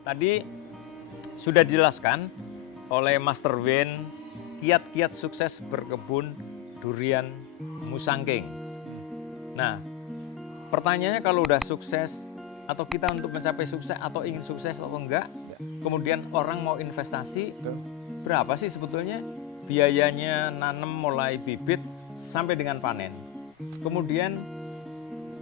Tadi sudah dijelaskan oleh Master Win kiat-kiat sukses berkebun durian Musangking. Nah, pertanyaannya kalau udah sukses atau kita untuk mencapai sukses atau ingin sukses atau enggak, kemudian orang mau investasi, berapa sih sebetulnya biayanya nanam mulai bibit sampai dengan panen? Kemudian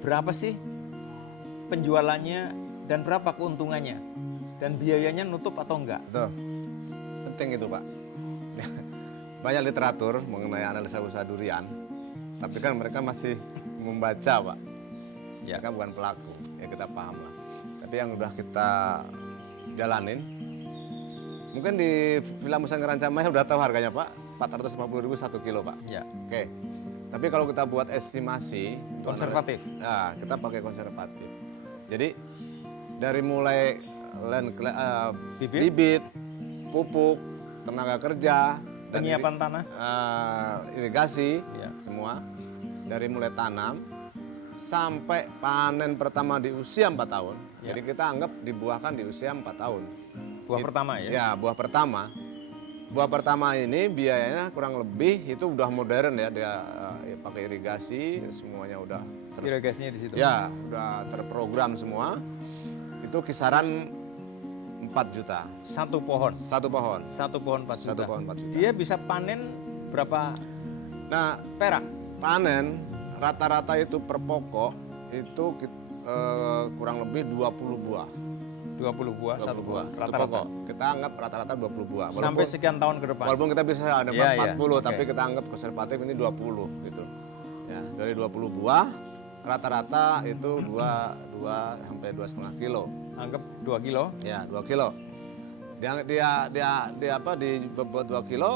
berapa sih penjualannya dan berapa keuntungannya? Dan biayanya nutup atau enggak? Betul. Penting itu, Pak. Banyak literatur mengenai analisa usaha durian, tapi kan mereka masih membaca, Pak. Ya. Mereka bukan pelaku, ya kita paham lah. Tapi yang udah kita jalanin, mungkin di Villa Musangking Rancamaya udah tahu harganya, Pak. 450.000 1 kilo, Pak. Ya. Oke. Tapi kalau kita buat estimasi Konservatif. Nah, kita pakai konservatif. Jadi dari mulai bibit, pupuk, tenaga kerja, dan Penyiapan tanah. irigasi, Ya. semua dari mulai tanam sampai panen pertama di usia 4 tahun. Ya. Jadi kita anggap dibuahkan di usia 4 tahun. Buah pertama ya? Ya, buah pertama. Buah pertama ini biayanya kurang lebih itu udah modern ya, dia ya, pakai irigasi, semuanya udah Irigasinya di situ. ya, udah terprogram semua. Itu kisaran 4 juta. Satu pohon. Satu pohon. Satu pohon 4 juta. Satu pohon 4 juta. Dia bisa panen berapa Nah, perak? panen rata-rata itu per pokok itu kurang lebih 20 buah. 20 buah, 20 satu buah. Satu Rata-rata. pokok. Kita anggap rata-rata 20 buah. Sampai sekian tahun ke depan. Walaupun kita bisa ada Ya, 40, ya. tapi Oke. kita anggap konservatif ini 20 gitu. Ya, dari 20 buah rata-rata itu 2 sampai 2,5 kilo. Anggap 2 kilo. Ya, 2 kilo. Dia dibuat 2 kilo,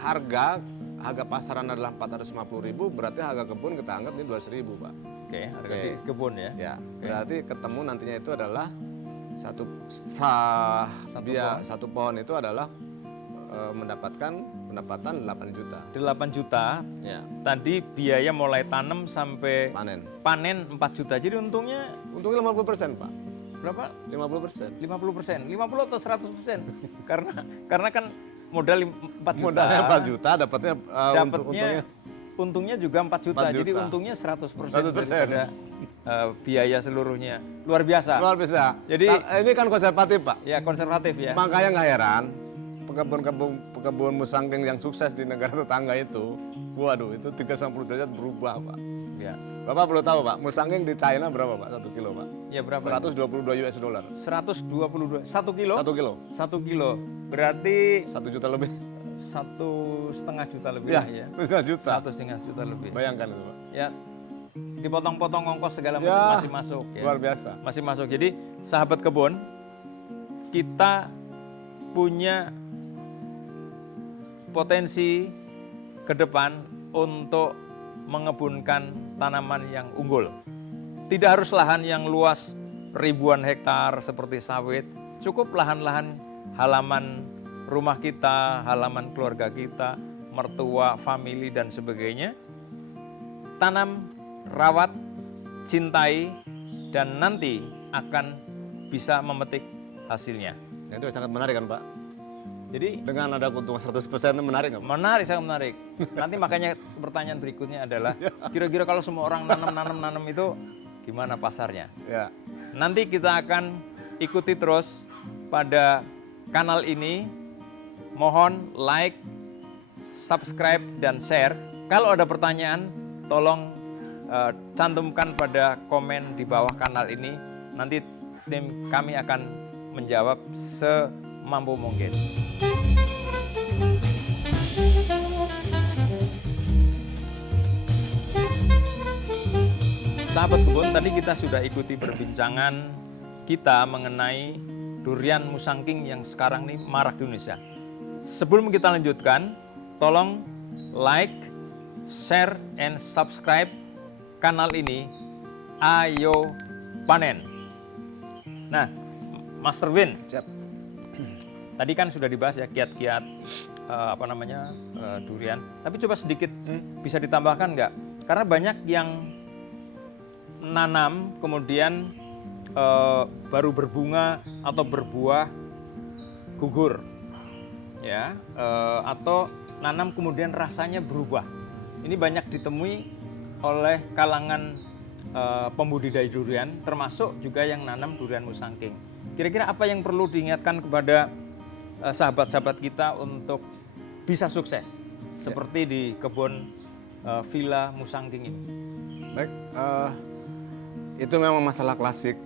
harga pasaran adalah 450.000, berarti harga kebun kita anggap ini 200.000, Pak. Oke, harga Oke. di kebun ya. Ya, Oke. berarti ketemu nantinya itu adalah satu pohon itu adalah mendapatkan pendapatan 8 juta. 8 juta. Ya, Tadi biaya mulai tanam sampai panen. panen 4 juta. Jadi untungnya Untungnya 50%, Pak. berapa? 50%. 50%. 50 atau 100%? karena kan modal 4 juta. Modalnya 4 juta, dapatnya Untungnya juga 4 juta. 4 Jadi juta. untungnya 100% 100%. daripada biaya seluruhnya. Luar biasa. luar biasa. Jadi- Ini kan konservatif, Pak. Ya, konservatif ya. Makanya nggak heran pekebun musangking yang sukses di negara tetangga itu, waduh, itu 360 derajat berubah, Pak. Ya. Bapak perlu tahu, Pak, musangking di China berapa, Pak? 1 kilo, Pak? Ya berapa? 122 US dollar. 122. 1 kilo? 1 kilo. 1 kilo. Berarti 1 juta lebih. 1,5 juta lebih Ya, lah ya. 1 juta. 1,5 juta lebih. Bayangkan itu, Pak. Ya, dipotong-potong ongkos segala macam Ya, masih masuk ya. luar biasa. Masih masuk. Jadi sahabat kebun, kita punya potensi ke depan untuk mengebunkan tanaman yang unggul. Tidak harus lahan yang luas ribuan hektar seperti sawit, cukup lahan-lahan halaman rumah kita, halaman keluarga kita, mertua, famili dan sebagainya. Tanam, rawat, cintai, dan nanti akan bisa memetik hasilnya. Nah, itu sangat menarik kan, Pak? Jadi Dengan ada keuntungan 100% itu menarik nggak, Pak? menarik, sangat menarik. Nanti makanya pertanyaan berikutnya adalah, kira-kira kalau semua orang nanam itu gimana pasarnya? Ya. Nanti kita akan ikuti terus pada kanal ini. Mohon like, subscribe, dan share. Kalau ada pertanyaan, tolong cantumkan pada komen di bawah kanal ini. Nanti tim kami akan menjawab semampu mungkin. Sahabat kebun, tadi kita sudah ikuti perbincangan kita mengenai durian Musangking yang sekarang ini marak di Indonesia. Sebelum kita lanjutkan, tolong like, share, and subscribe kanal ini. Ayo panen. Nah, Master Win, Siap. tadi kan sudah dibahas ya kiat-kiat durian. Tapi coba sedikit bisa ditambahkan nggak? Karena banyak yang nanam kemudian baru berbunga atau berbuah gugur, ya, atau nanam kemudian rasanya berubah. Ini banyak ditemui oleh kalangan pembudidaya durian, termasuk juga yang nanam durian musangking. Kira-kira apa yang perlu diingatkan kepada sahabat-sahabat kita untuk bisa sukses seperti di kebun Villa Musangking ini? Baik, itu memang masalah klasik,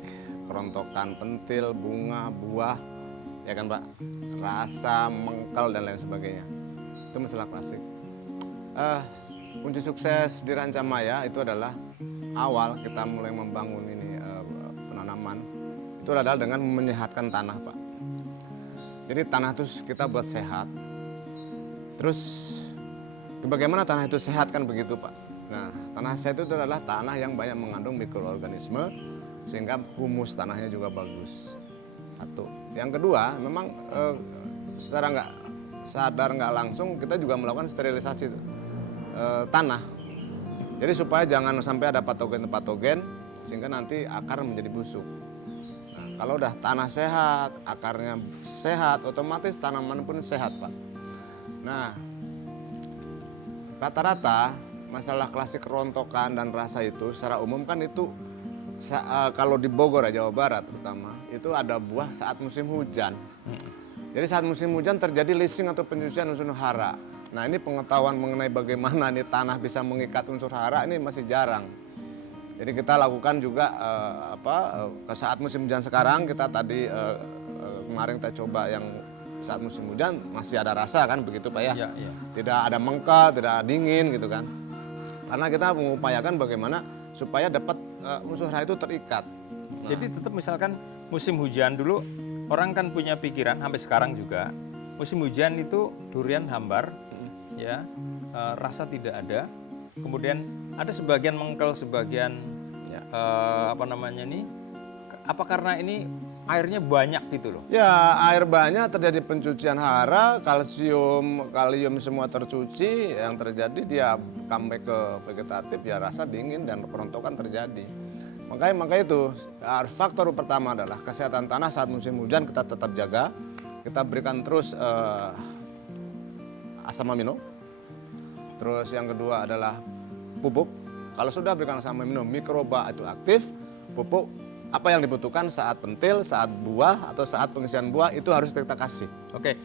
kerontokan, pentil, bunga, buah, ya kan Pak, rasa, mengkel dan lain sebagainya. Itu masalah klasik. Kunci sukses di Rancamaya itu adalah awal kita mulai membangun ini penanaman itu adalah dengan menyehatkan tanah, Pak. Jadi tanah itu kita buat sehat. Terus bagaimana tanah itu sehat kan begitu, Pak? Nah, tanah sehat itu adalah tanah yang banyak mengandung mikroorganisme sehingga humus tanahnya juga bagus. Satu. Yang kedua, memang secara nggak sadar nggak langsung kita juga melakukan sterilisasi tanah. Jadi supaya jangan sampai ada patogen-patogen sehingga nanti akar menjadi busuk. Nah, kalau udah tanah sehat, akarnya sehat, otomatis tanaman pun sehat, Pak. Nah, rata-rata masalah klasik kerontokan dan rasa itu secara umum kan itu kalau di Bogor, Jawa Barat terutama, itu ada buah saat musim hujan. Jadi saat musim hujan terjadi leaching atau penyucian unsur hara. Nah, ini pengetahuan mengenai bagaimana nih tanah bisa mengikat unsur hara ini masih jarang. Jadi kita lakukan juga ke saat musim hujan sekarang kita tadi kemarin kita coba yang saat musim hujan masih ada rasa kan begitu Pak ya. Ya. Tidak ada mengkel, tidak dingin gitu kan. Karena kita mengupayakan bagaimana supaya dapat unsur hara itu terikat. Nah, jadi tetap misalkan musim hujan dulu orang kan punya pikiran sampai sekarang juga musim hujan itu durian hambar, ya, rasa tidak ada. Kemudian ada sebagian mengkel, sebagian ya. Apa karena ini airnya banyak gitu loh? Ya, air banyak terjadi pencucian hara, kalsium, kalium semua tercuci, yang terjadi dia comeback ke vegetatif, ya rasa dingin dan kerontokan terjadi. Makanya itu faktor pertama adalah kesehatan tanah saat musim hujan kita tetap jaga, kita berikan terus asam amino. Terus yang kedua adalah pupuk. Kalau sudah berikan asam amino, mikroba itu aktif, pupuk apa yang dibutuhkan saat pentil, saat buah atau saat pengisian buah itu harus kita kasih. Oke,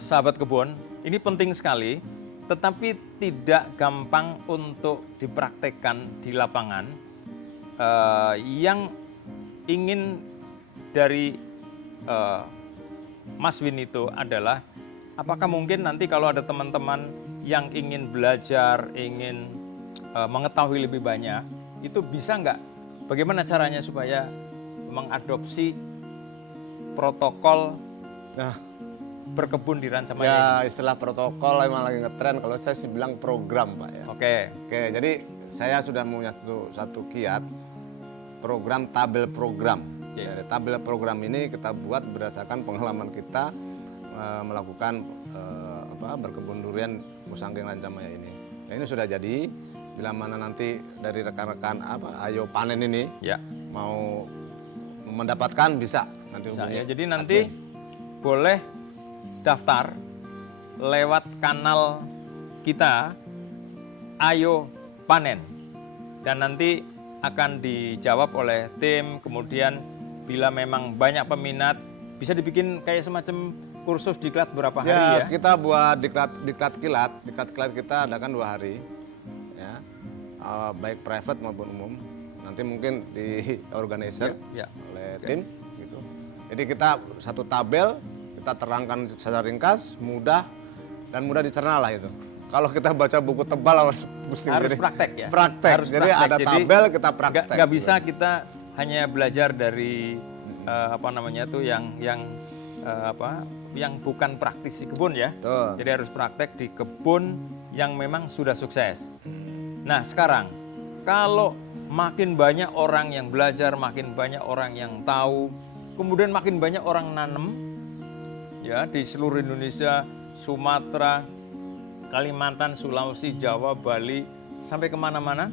sahabat kebun, ini penting sekali, tetapi tidak gampang untuk dipraktekkan di lapangan. Yang ingin dari Mas Win itu adalah apakah mungkin nanti kalau ada teman-teman yang ingin belajar, ingin mengetahui lebih banyak, itu bisa nggak? Bagaimana caranya supaya mengadopsi protokol berkebun di Rancamaya Ya, ini? istilah protokol emang lagi ngetren, kalau saya sih bilang program Pak ya. Oke, Jadi saya sudah punya satu kiat program tabel program. Ya. Tabel program ini kita buat berdasarkan pengalaman kita melakukan berkebun durian Musangking Rancamaya ini. Nah, ini sudah jadi. Bila mana nanti dari rekan-rekan Ayo Panen ini ya. mau mendapatkan bisa nanti hubungi. Ya, jadi nanti boleh daftar lewat kanal kita Ayo Panen dan nanti akan dijawab oleh tim. Kemudian bila memang banyak peminat bisa dibikin kayak semacam kursus diklat berapa hari ya? Kita buat diklat kilat kita adakan 2 hari. Baik private maupun umum, nanti mungkin di organizer oleh tim gitu. Jadi kita satu tabel kita terangkan secara ringkas, mudah dan mudah dicerna lah itu. Kalau kita baca buku tebal harus pusing. Harus praktek ya. Praktek. Harus jadi praktek. ada tabel kita praktek. Nggak bisa kita hanya belajar dari yang bukan praktisi kebun ya. Betul. Jadi harus praktek di kebun yang memang sudah sukses. Nah sekarang, kalau makin banyak orang yang belajar, makin banyak orang yang tahu, kemudian makin banyak orang nanam, ya di seluruh Indonesia, Sumatera, Kalimantan, Sulawesi, Jawa, Bali, sampai kemana-mana,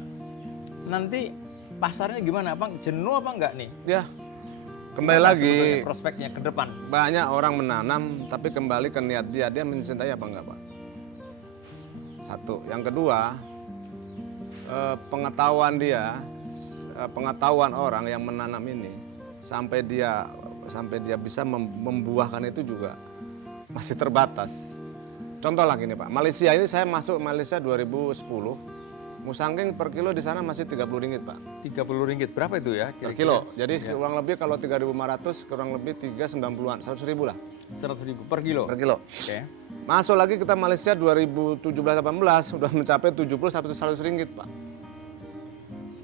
nanti pasarnya gimana, Bang? Jenuh apa enggak nih? Ya, kembali lagi, Sebetulnya prospeknya ke depan. banyak orang menanam, tapi kembali ke niat dia mencintai apa enggak, Pak? Satu. Yang kedua, pengetahuan dia, pengetahuan orang yang menanam ini, sampai dia bisa membuahkan itu juga masih terbatas. Contoh lagi nih Pak, Malaysia ini saya masuk Malaysia 2010, musangking per kilo di sana masih 30 ringgit Pak. 30 ringgit, berapa itu ya? Per kilo, jadi kurang lebih kalau 3.500 kurang lebih 390-an, 100 ribu lah. 100.000 per kilo? Per kilo. Oke. Masuk lagi kita Malaysia 2017-18 sudah mencapai 70-100 ringgit Pak.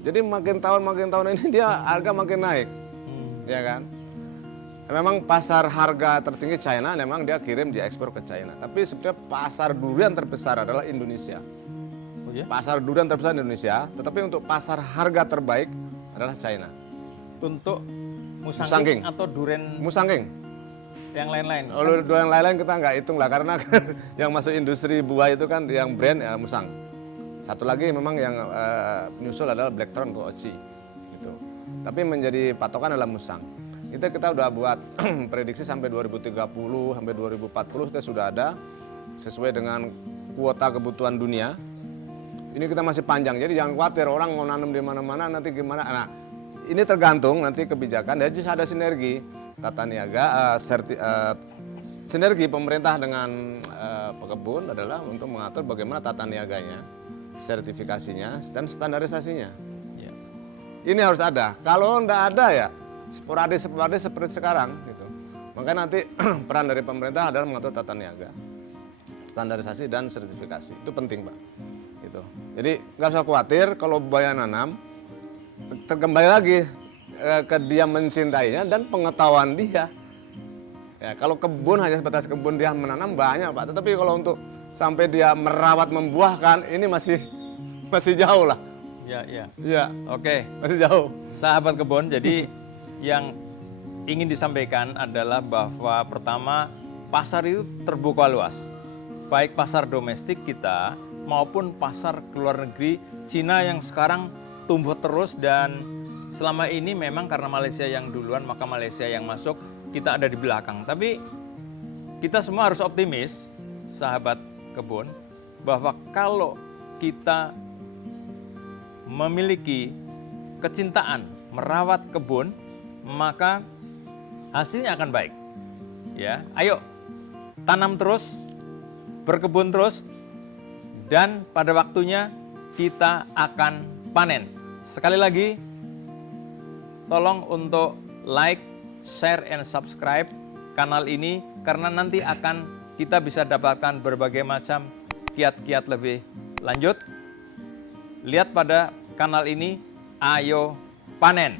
Jadi makin tahun ini dia harga makin naik, ya kan? Memang pasar harga tertinggi China, memang dia kirim dia ekspor ke China. Tapi sebenarnya pasar durian terbesar adalah Indonesia. Oh ya? Pasar durian terbesar Indonesia, tetapi untuk pasar harga terbaik adalah China. Untuk Musangking. atau duren Musangking. yang lain-lain? Kalau durian lain-lain kita nggak hitung lah, karena yang masuk industri buah itu kan yang brand ya, Musang. Satu lagi memang yang penyusul adalah Blackthorn atau Oci. Gitu. Tapi menjadi patokan adalah Musang. Itu kita udah buat prediksi sampai 2030, sampai 2040 kita sudah ada sesuai dengan kuota kebutuhan dunia. Ini kita masih panjang, jadi jangan khawatir orang mau nanam di mana-mana nanti gimana. Nah, ini tergantung nanti kebijakan. Jadi ada sinergi tata niaga, sinergi pemerintah dengan pekebun adalah untuk mengatur bagaimana tata niaganya, sertifikasinya, dan standarisasinya. Ya. Ini harus ada. Kalau enggak ada ya sporadis seperti sekarang gitu. Maka nanti peran dari pemerintah adalah mengatur tata niaga, standarisasi dan sertifikasi. Itu penting, Pak. Gitu. Jadi nggak usah khawatir kalau buaya nanam, kembali lagi ke dia mencintainya dan pengetahuan dia. Ya, kalau kebun hanya sebatas kebun dia menanam banyak, Pak. Tetapi kalau untuk sampai dia merawat membuahkan ini masih jauh lah. Ya, ya. Iya, Oke, masih jauh. sahabat kebun, jadi yang ingin disampaikan adalah bahwa pertama, pasar itu terbuka luas. Baik pasar domestik kita maupun pasar ke luar negeri, Cina yang sekarang tumbuh terus dan selama ini memang karena Malaysia yang duluan maka Malaysia yang masuk, kita ada di belakang. Tapi kita semua harus optimis, sahabat kebun, bahwa kalau kita memiliki kecintaan merawat kebun, maka hasilnya akan baik. Ya, ayo tanam terus, berkebun terus, dan pada waktunya kita akan panen. Sekali lagi, tolong untuk like, share, and subscribe kanal ini karena nanti akan kita bisa dapatkan berbagai macam kiat-kiat lebih lanjut. Lihat pada kanal ini, ayo panen.